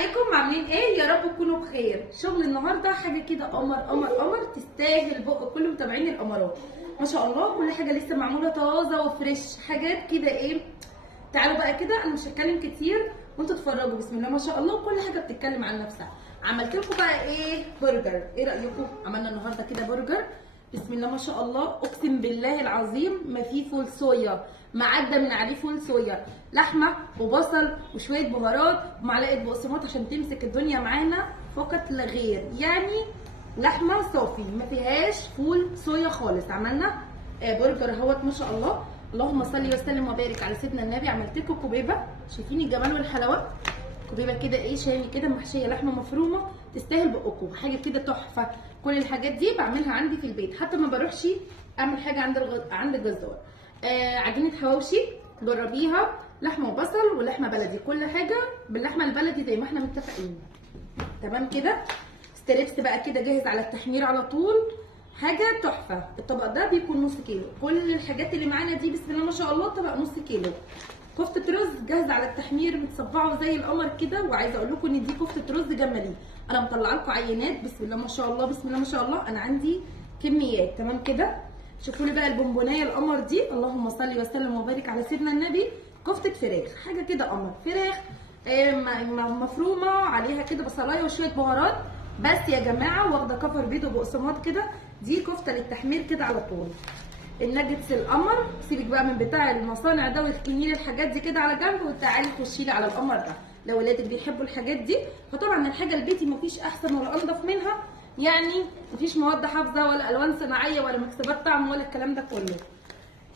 ازيكم عاملين ايه؟ يا رب تكونوا بخير. شغل النهارده حاجه كده قمر قمر قمر، تستاهل بق كل متابعين الامارات. ما شاء الله كل حاجه لسه معموله طازه وفريش، حاجات كده ايه. تعالوا بقى كده، انا مش هتكلم كتير وانتوا اتفرجوا. بسم الله ما شاء الله، كل حاجه بتتكلم عن نفسها. عملت لكم بقى ايه؟ برجر. ايه رايكم؟ عملنا النهارده كده برجر بسم الله ما شاء الله. اقسم بالله العظيم ما فيه فول صويا، معدى من عليه فول صويا، لحمه وبصل وشويه بهارات ومعلقه بقسماط عشان تمسك الدنيا معانا فقط لا غير. يعني لحمه صافي ما فيهاش فول صويا خالص. عملنا برجر اهوت ما شاء الله. اللهم صل وسلم وبارك على سيدنا النبي. عملت لكم كوبيبه، شايفين الجمال والحلاوه. كوبيبه كده ايه، شامي كده، محشيه لحمه مفرومه، تستاهل بقكم. حاجه كده تحفه. كل الحاجات دي بعملها عندي في البيت، حتى ما بروحش اعمل حاجه عند الجزار. عجينه حواوشي جربيها، لحمه وبصل ولحمه بلدي، كل حاجه باللحمه البلدي زي ما احنا متفقين. تمام كده. ستريبس بقى كده جاهز على التحمير على طول، حاجه تحفه. الطبق ده بيكون نص كيلو. كل الحاجات اللي معانا دي بسم الله ما شاء الله طبق نص كيلو. كفته رز جاهزه على التحمير، متصبعه زي القمر كده. وعايزه اقول لكم ان دي كفته رز جمالي. انا مطلعه لكم عينات بسم الله ما شاء الله، بسم الله ما شاء الله. انا عندي كميات. تمام كده. شوفوا لي بقى البونبونيه القمر دي، اللهم صل وسلم وبارك على سيدنا النبي. كفته فراخ، حاجه كده قمر. فراخ مفرومه عليها كده بصلايه وشويه بهارات بس يا جماعه، واخده كفر بيض وبقسماط كده. دي كفته للتحمير كده على طول. الناجتس القمر، سيبك بقى من بتاع المصانع ده وتكني لي الحاجات دي كده على جنب، وتعالي خشي لي على القمر ده. لو ولادك بيحبوا الحاجات دي، فطبعا الحاجه البيتي مفيش احسن ولا انضف منها. يعني مفيش مواد حافظه ولا الوان صناعيه ولا مكسبات طعم ولا الكلام ده كله.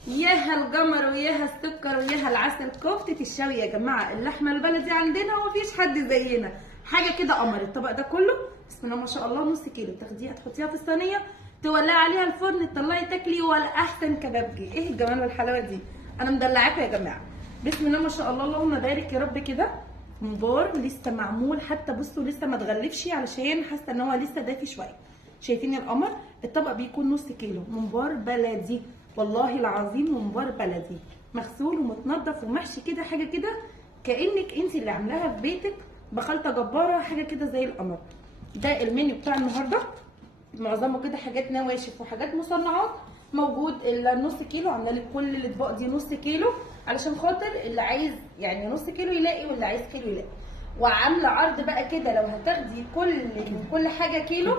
ياها الجمر وياها السكر وياها العسل. كفته الشوي يا جماعه، اللحمه البلدي عندنا ومفيش حد زينا. حاجه كده قمر. الطبق ده كله بسم الله ما شاء الله نص كيلو. تاخديها تحطيها في الصينيه، تولعي عليها الفرن، تطلعي تاكلي ولا احسن كبابجي. ايه الجمال والحلاوه دي. انا مدلعاكم يا جماعه بسم الله ما شاء الله. اللهم بارك يا رب كده. ممبار لسه معمول، حتى بصوا لسه ما اتغلفش علشان حاسه ان هو لسه دافي شويه. شايفين القمر. الطبق بيكون نص كيلو ممبار بلدي، والله العظيم ممبار بلدي مغسول ومتنضف ومحشي كده. حاجه كده كانك انت اللي عاملاها في بيتك بخلطه جباره، حاجه كده زي القمر. ده المنيو بتاع النهارده، معظمه كده حاجات نواشف وحاجات مصنعات. موجود النص كيلو، عامله لك كل الاطباق دي نص كيلو علشان خاطر اللي عايز يعني نص كيلو يلاقي، واللي عايز كيلو يلاقي. وعامله عرض بقى كده، لو هتاخدي كل حاجه كيلو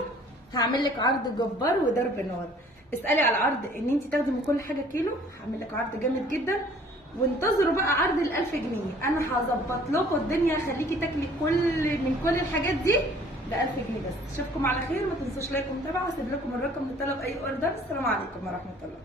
هعمل لك عرض جبار وضرب نار. اسالي على العرض ان انت تاخدي من كل حاجه كيلو، هعمل لك عرض جامد جدا. وانتظروا بقى عرض ال1000 جنيه. انا هظبط لكم الدنيا، خليكي تاكلي من كل الحاجات دي ب1000 جنيه بس. اشوفكم على خير. ما تنسوش لايك ومتابعه، واسيب لكم الرقم لطلب اي اوردر. السلام عليكم ورحمه الله.